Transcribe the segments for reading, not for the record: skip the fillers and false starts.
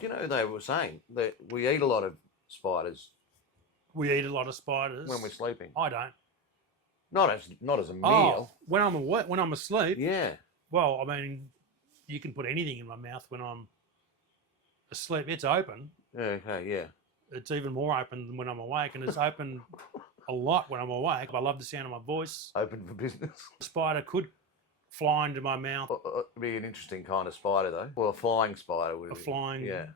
You know, they were saying that we eat a lot of spiders We eat a lot of spiders. when we're sleeping. I don't. Not as a Oh, meal. when I'm asleep. Yeah. Well, I mean, you can put anything in my mouth when I'm asleep. It's open. Okay. Yeah. It's even more open than when I'm awake, and it's open a lot when I'm awake. I love the sound of my voice. Open for business. A spider could fly into my mouth. It'd be an interesting kind of spider, though. Well, a flying spider would. A flying. Yeah.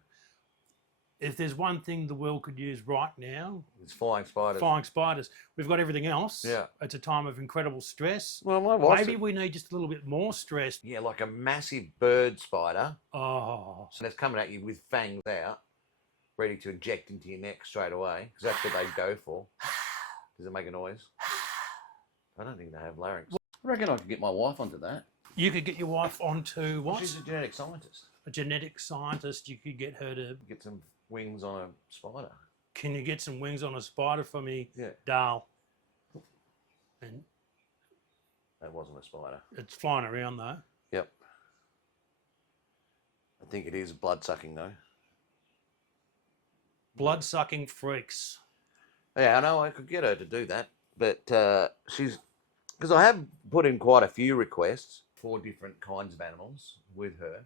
If there's one thing the world could use right now, It's flying spiders. flying spiders. We've got everything else. Yeah. It's a time of incredible stress. Well, my wife Maybe we need just a little bit more stress. Yeah, like a massive bird spider. Oh, So it's coming at you with fangs out, ready to inject into your neck straight away, because that's what they go for. Does it make a noise? I don't think they have larynx. I reckon I could get my wife onto that. you could get your wife onto what? She's a genetic scientist. A genetic scientist. You could get her to. Get some wings on a spider. Can you get some wings on a spider for me, Yeah. Dal? And That wasn't a spider. it's flying around though. Yep. I think it is blood sucking though. Blood sucking freaks. Yeah, I know I could get her to do that, but she's because I have put in quite a few requests for different kinds of animals with her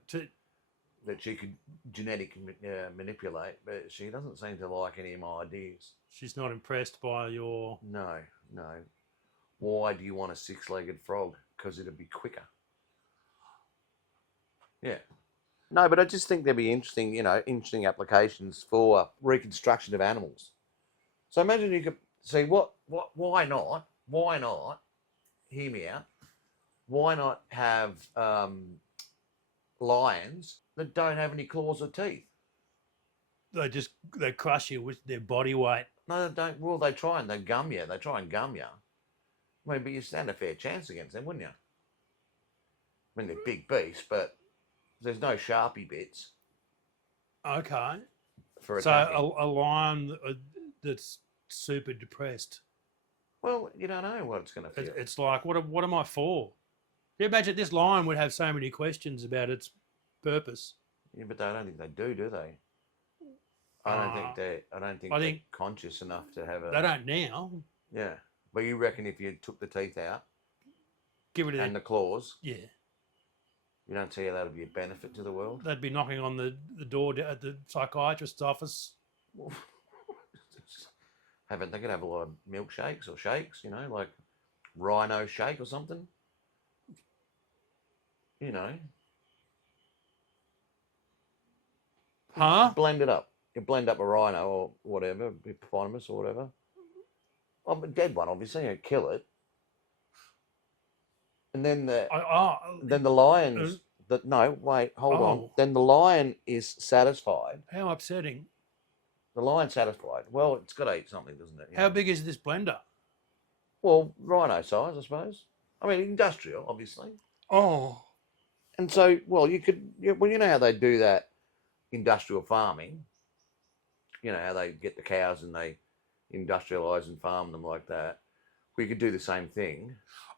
that she could genetically manipulate, but she doesn't seem to like any of my ideas. She's not impressed by your. No. Why do you want a six-legged frog? Because it'd be quicker. Yeah. No, but I just think there'd be interesting applications for reconstruction of animals. So imagine you could see why not? Hear me out. Why not have lions that don't have any claws or teeth? They crush you with their body weight. No, they don't. Well, they try and gum you. They try and gum you. I mean, but you stand a fair chance against them, wouldn't you? I mean, they're big beasts, but there's no sharpie bits Okay. for So attacking. a lion that's super depressed. Well, you don't know what it's going to feel. It's like, what am I for? You imagine this lion would have so many questions about its purpose. Yeah, but I don't think they do they? I don't think I they're think conscious enough to have a. They don't now. Yeah, but you reckon if you took the teeth out Give it and the claws, yeah. you don't see how that would be a benefit to the world? They'd be knocking on the door at the psychiatrist's office. They could have a lot of milkshakes or shakes, like rhino shake or something. Huh? Blend it up. You blend up a rhino or whatever, hippopotamus or whatever. Oh, a dead one, obviously. You kill it, and then the lions. No, wait, hold on. Then the lion is satisfied. How upsetting. The lion's satisfied. Well, it's got to eat something, doesn't it? How big is this blender? Well, rhino size, I suppose. I mean, industrial, obviously. Oh. And so, well, you know how they do that industrial farming. You know how they get the cows and they industrialise and farm them like that. We could do the same thing.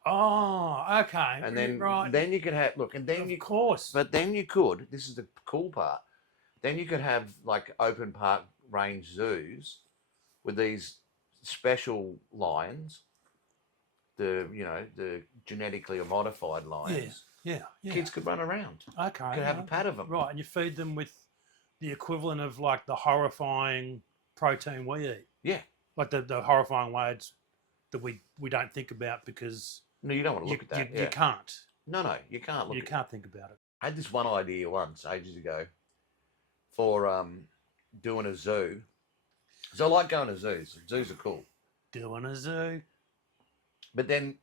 Oh, okay. And then, right. then you could have Of course. But then you could. This is the cool part. Then you could have like open park range zoos with these special lions, the genetically modified lions. Yeah. Kids could run around. Okay. Could have a pat of them. Right, and you feed them with the equivalent of like the horrifying protein we eat. Yeah. Like the horrifying ways that we don't think about because No, you don't want to look at that. You can't. No, you can't look. You can't think about it. I had this one idea once, ages ago, for doing a zoo. So I like going to zoos. Zoos are cool. Doing a zoo. But then,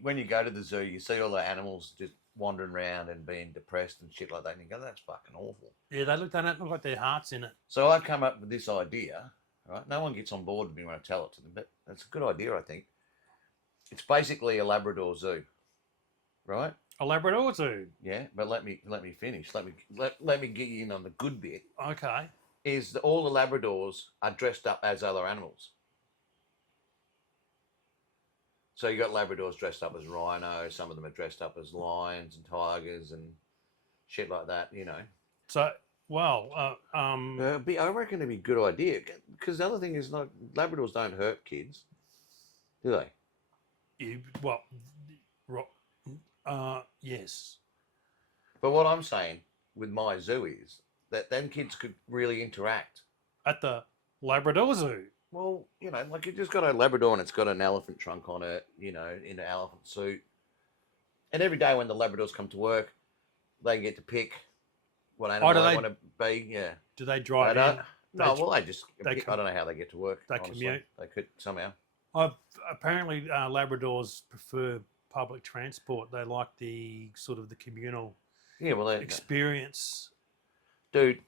when you go to the zoo, you see all the animals just wandering around and being depressed and shit like that, and you go, that's fucking awful. Yeah, they don't look like their heart's in it. So I come up with this idea, right? No one gets on board with me when I tell it to them, but it's a good idea, I think. It's basically a Labrador Zoo, right? A Labrador Zoo. Yeah, but let me finish. Let me get you in on the good bit. Okay. Is that all the Labradors are dressed up as other animals. So you got Labradors dressed up as rhinos. Some of them are dressed up as lions and tigers and shit like that. So Well, I reckon it'd be a good idea because the other thing is like Labradors don't hurt kids, do they? well, yes. But what I'm saying with my zoo is that them kids could really interact. At the Labrador Zoo. Well, like you just got a Labrador and it's got an elephant trunk on it, in an elephant suit. And every day when the Labradors come to work, they get to pick what animal they want to be. Yeah. Do they drive in? No, well, I don't know how they get to work. They honestly. commute. They could somehow. Apparently, Labradors prefer public transport. They like the sort of the communal experience. Dude,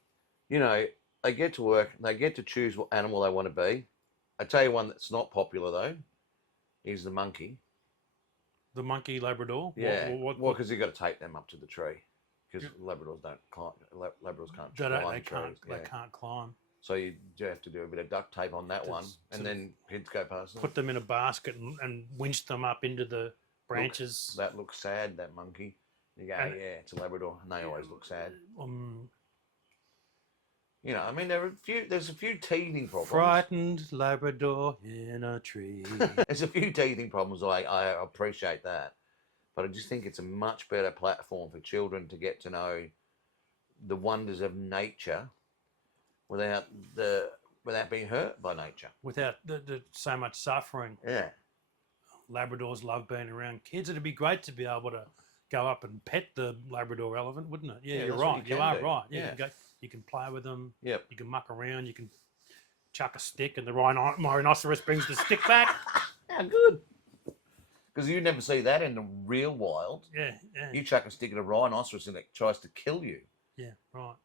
they get to work. They get to choose what animal they want to be. I tell you one that's not popular though, is the monkey. The monkey Labrador? Yeah. Well, because you've got to take them up to the tree. Because Labradors don't climb. Labradors can't climb trees. They can't climb. So you have to do a bit of duct tape on that one, and then kids go past them. Put them in a basket and winch them up into the branches. That looks sad, that monkey. You go, it's a Labrador, and they always look sad. There's a few teething problems. Frightened Labrador in a tree. There's a few teething problems. I appreciate that. But I just think it's a much better platform for children to get to know the wonders of nature without being hurt by nature. Without the so much suffering. Yeah. Labradors love being around kids. It'd be great to be able to go up and pet the Labrador elephant, wouldn't it? Yeah, you're right. You are right. Yeah. You can play with them. Yep. You can muck around. You can chuck a stick and the rhinoceros brings the stick back. How good. Because you never see that in the real wild. Yeah. You chuck a stick at a rhinoceros and it tries to kill you. Yeah, right.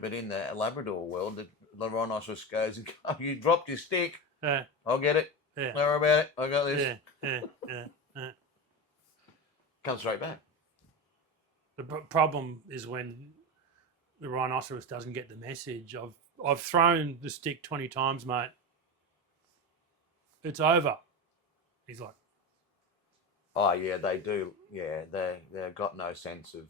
But in the Labrador world, the rhinoceros goes, oh, you dropped your stick. Yeah. I'll get it. Yeah. Don't worry about it. I got this. Yeah. Comes straight back. The problem is when the rhinoceros doesn't get the message. I've thrown the stick 20 times, mate. It's over. He's like, oh yeah, they do. Yeah, they've got no sense of